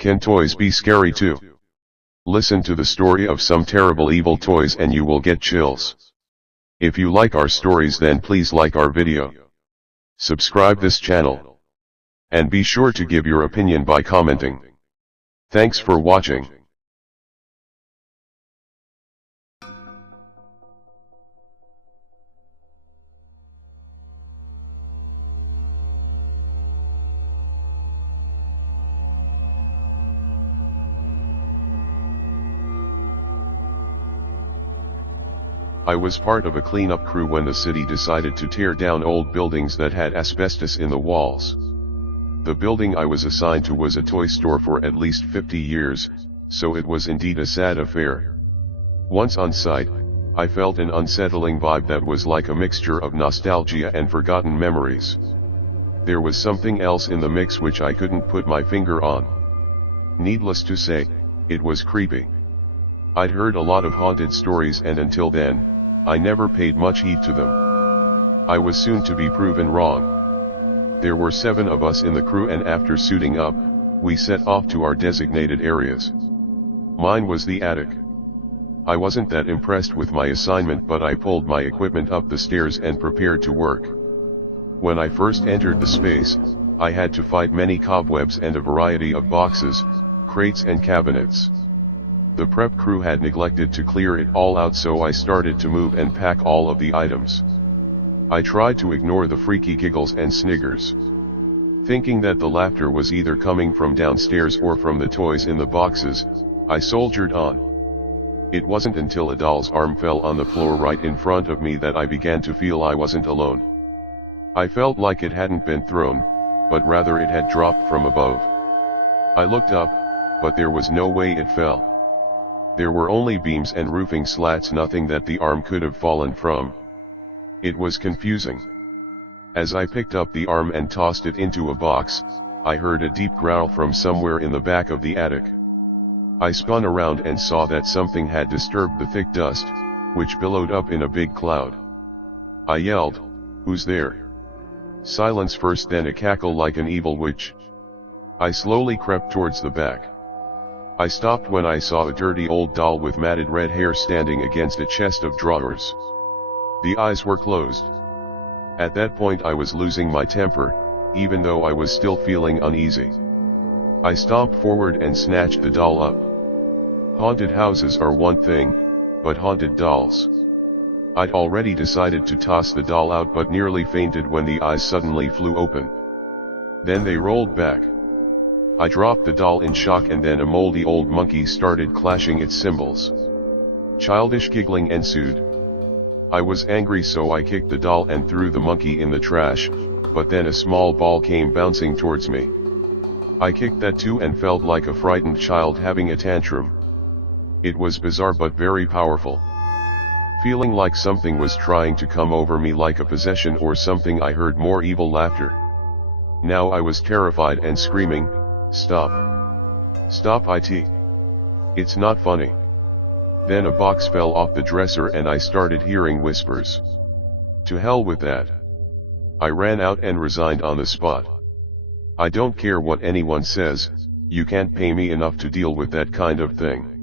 Can toys be scary too? Listen to the story of some terrible evil toys and you will get chills. If you like our stories, then please like our video. Subscribe this channel. And be sure to give your opinion by commenting. Thanks for watching. I was part of a cleanup crew when the city decided to tear down old buildings that had asbestos in the walls. The building I was assigned to was a toy store for at least 50 years, so it was indeed a sad affair. Once on site, I felt an unsettling vibe that was like a mixture of nostalgia and forgotten memories. There was something else in the mix which I couldn't put my finger on. Needless to say, it was creepy. I'd heard a lot of haunted stories, and until then, I never paid much heed to them. I was soon to be proven wrong. There were 7 of us in the crew, and after suiting up, we set off to our designated areas. Mine was the attic. I wasn't that impressed with my assignment, but I pulled my equipment up the stairs and prepared to work. When I first entered the space, I had to fight many cobwebs and a variety of boxes, crates and cabinets. The prep crew had neglected to clear it all out, so I started to move and pack all of the items. I tried to ignore the freaky giggles and sniggers. Thinking that the laughter was either coming from downstairs or from the toys in the boxes, I soldiered on. It wasn't until a doll's arm fell on the floor right in front of me that I began to feel I wasn't alone. I felt like it hadn't been thrown, but rather it had dropped from above. I looked up, but there was no way it fell. There were only beams and roofing slats, nothing that the arm could have fallen from. It was confusing. As I picked up the arm and tossed it into a box, I heard a deep growl from somewhere in the back of the attic. I spun around and saw that something had disturbed the thick dust, which billowed up in a big cloud. I yelled, "Who's there?" Silence first, then a cackle like an evil witch. I slowly crept towards the back. I stopped when I saw a dirty old doll with matted red hair standing against a chest of drawers. The eyes were closed. At that point I was losing my temper, even though I was still feeling uneasy. I stomped forward and snatched the doll up. Haunted houses are one thing, but haunted dolls. I'd already decided to toss the doll out, but nearly fainted when the eyes suddenly flew open. Then they rolled back. I dropped the doll in shock, and then a moldy old monkey started clashing its cymbals. Childish giggling ensued. I was angry, so I kicked the doll and threw the monkey in the trash, but then a small ball came bouncing towards me. I kicked that too and felt like a frightened child having a tantrum. It was bizarre but very powerful. Feeling like something was trying to come over me like a possession or something, I heard more evil laughter. Now I was terrified and screaming, "Stop! Stop it! It's not funny." Then a box fell off the dresser and I started hearing whispers. To hell with that. I ran out and resigned on the spot. I don't care what anyone says, you can't pay me enough to deal with that kind of thing.